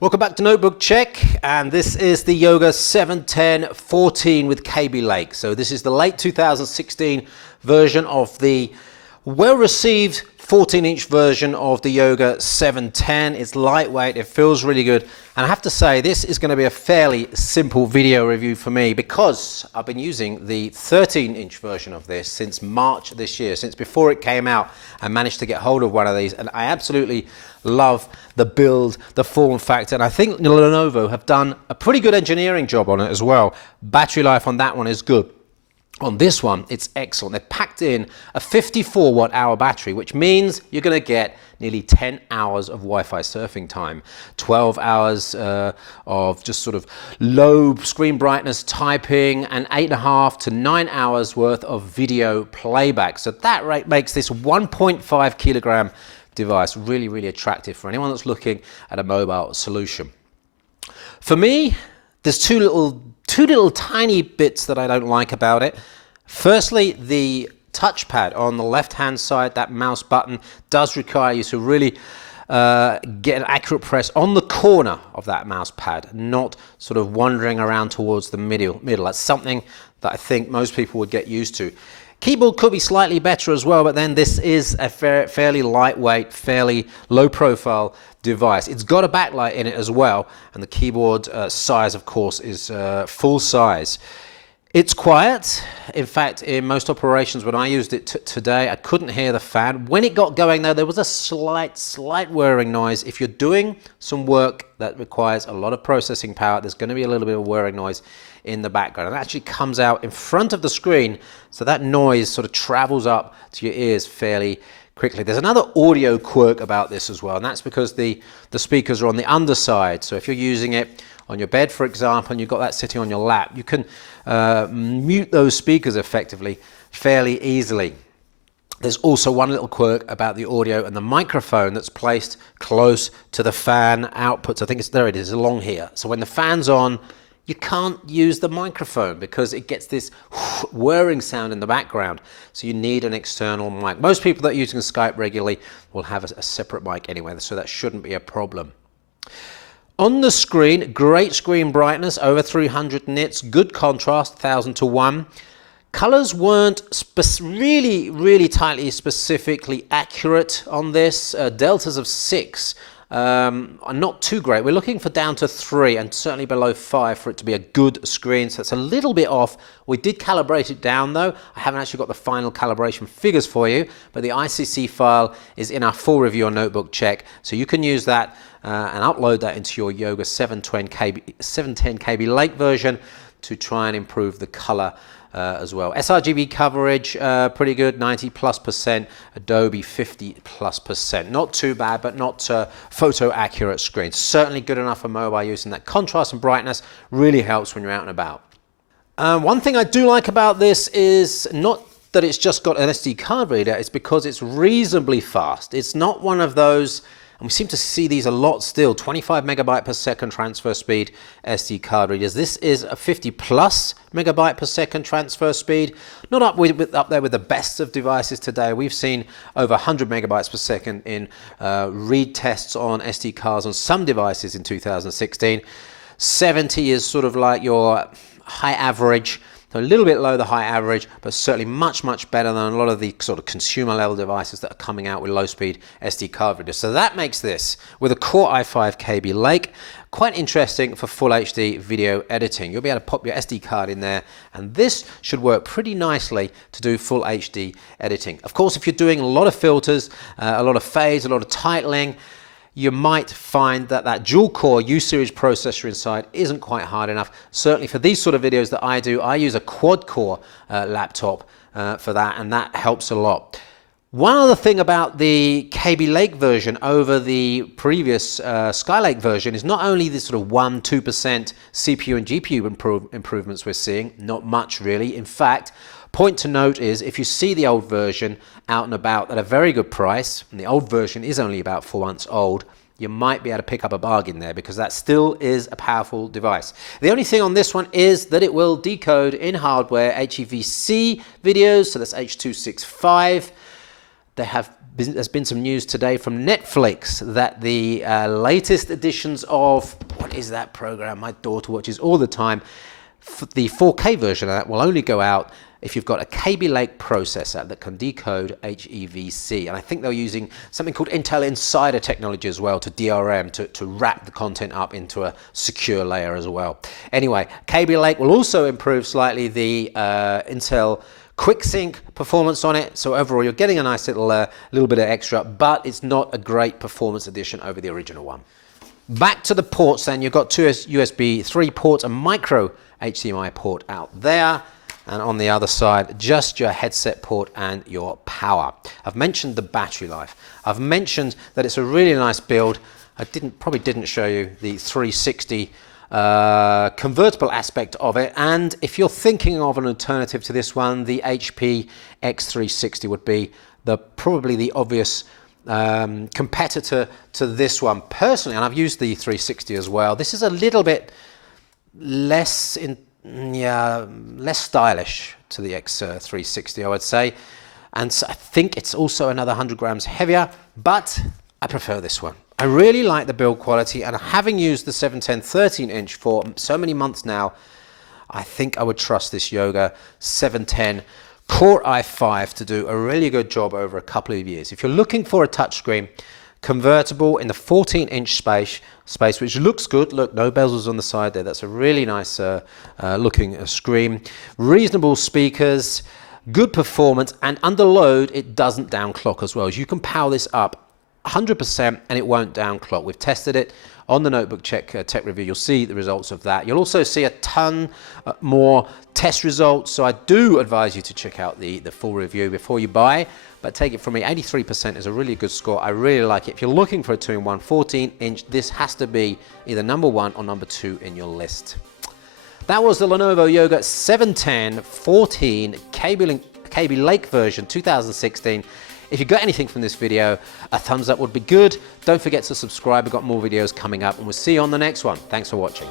Welcome back to Notebook Check, and this is the Yoga 71014 with Kaby Lake. So this is the late 2016 version of the well-received 14-inch version of the Yoga 710. It's lightweight, it feels really good, and I have to say this is going to be a fairly simple video review for me because I've been using the 13-inch version of this since March this year, since before it came out. I managed to get hold of one of these, and I absolutely love the build, the form factor, and I think Lenovo have done a pretty good engineering job on it as well. Battery life on that one is good. On this one, it's excellent. They've packed in a 54 watt-hour battery, which means you're going to get nearly 10 hours of Wi-Fi surfing time, 12 hours of just sort of low screen brightness typing, and 8.5 to 9 hours worth of video playback. So that rate makes this 1.5 kilogram device really, really attractive for anyone that's looking at a mobile solution. For me, there's two little tiny bits that I don't like about it. Firstly, the touchpad on the left-hand side, that mouse button, does require you to really get an accurate press on the corner of that mouse pad, not sort of wandering around towards the middle. That's something that I think most people would get used to. Keyboard could be slightly better as well, but then this is a fairly lightweight, fairly low-profile device. It's got a backlight in it as well, and the keyboard size, of course, is full size. It's quiet. In fact, in most operations, when I used it today, I couldn't hear the fan. When it got going, though, there was a slight whirring noise. If you're doing some work that requires a lot of processing power, there's going to be a little bit of whirring noise in the background. It actually comes out in front of the screen, so that noise sort of travels up to your ears fairly quickly. There's another audio quirk about this as well, and that's because the speakers are on the underside. So if you're using it on your bed, for example, and you've got that sitting on your lap, you can mute those speakers effectively fairly easily. There's also one little quirk about the audio and the microphone that's placed close to the fan outputs. I think there it is, along here. So when the fan's on, you can't use the microphone because it gets this whirring sound in the background. So you need an external mic. Most people that are using Skype regularly will have a separate mic anyway, so that shouldn't be a problem. On the screen, great screen brightness, over 300 nits, good contrast, 1000 to 1. Colors weren't really tightly specifically accurate on this. Deltas of 6 are not too great. We're looking for down to 3 and certainly below 5 for it to be a good screen, so it's a little bit off. We did calibrate it down though. I haven't actually got the final calibration figures for you, but the ICC file is in our full review on Notebook Check, so you can use that and upload that into your Yoga 710 Kaby Lake version to try and improve the color as well. sRGB coverage, pretty good, 90+%, Adobe 50+%. Not too bad, but not photo accurate screen. Certainly good enough for mobile use, and that contrast and brightness really helps when you're out and about. One thing I do like about this is not that it's just got an SD card reader, it's because it's reasonably fast. It's not one of those, and we seem to see these a lot still, 25 megabyte per second transfer speed SD card readers. This is a 50+ megabyte per second transfer speed. Not up there with the best of devices today. We've seen over 100 megabytes per second in read tests on SD cards on some devices in 2016. 70 is sort of like your high average. So a little bit low the high average, but certainly much better than a lot of the sort of consumer level devices that are coming out with low speed SD card readers. So that makes this, with a Core i5 Kaby Lake, quite interesting for full HD video editing. You'll be able to pop your SD card in there, and this should work pretty nicely to do full HD editing. Of course, if you're doing a lot of filters, a lot of fades, a lot of titling, you might find that that dual-core U-series processor inside isn't quite hard enough. Certainly for these sort of videos that I do, I use a quad-core laptop for that, and that helps a lot. One other thing about the Kaby Lake version over the previous Skylake version is not only the sort of 1-2% CPU and GPU improvements we're seeing, not much really. In fact, point to note is if you see the old version out and about at a very good price, and the old version is only about 4 months old, you might be able to pick up a bargain there because that still is a powerful device. The only thing on this one is that it will decode in hardware HEVC videos, so that's H.265. there's been some news today from Netflix that the latest editions of, what is that program my daughter watches all the time, the 4K version of that will only go out if you've got a Kaby Lake processor that can decode HEVC. And I think they're using something called Intel Insider technology as well to DRM, to wrap the content up into a secure layer as well. Anyway, Kaby Lake will also improve slightly the Intel QuickSync performance on it. So overall, you're getting a nice little bit of extra, but it's not a great performance addition over the original one. Back to the ports then, you've got two USB 3 ports, a micro HDMI port out there. And on the other side, just your headset port and your power. I've mentioned the battery life. I've mentioned that it's a really nice build. I probably didn't show you the 360 convertible aspect of it. And if you're thinking of an alternative to this one, the HP X360 would be probably the obvious competitor to this one. Personally, and I've used the 360 as well, this is a little bit less stylish to the X360, I would say. And so I think it's also another 100 grams heavier, but I prefer this one. I really like the build quality, and having used the 710 13-inch for so many months now, I think I would trust this Yoga 710 Core i5 to do a really good job over a couple of years. If you're looking for a touchscreen, convertible in the 14-inch space, which looks good. Look, no bezels on the side there. That's a really nice looking screen. Reasonable speakers, good performance, and under load, it doesn't downclock as well. As you can power this up 100% and it won't downclock. We've tested it on the NotebookCheck tech review. You'll see the results of that. You'll also see a ton more test results. So I do advise you to check out the full review before you buy. But take it from me, 83% is a really good score. I really like it. If you're looking for a 2-in-1 14-inch, this has to be either number 1 or number 2 in your list. That was the Lenovo Yoga 710 14 Kaby Lake version 2016. If you got anything from this video, a thumbs up would be good. Don't forget to subscribe. We've got more videos coming up, and we'll see you on the next one. Thanks for watching.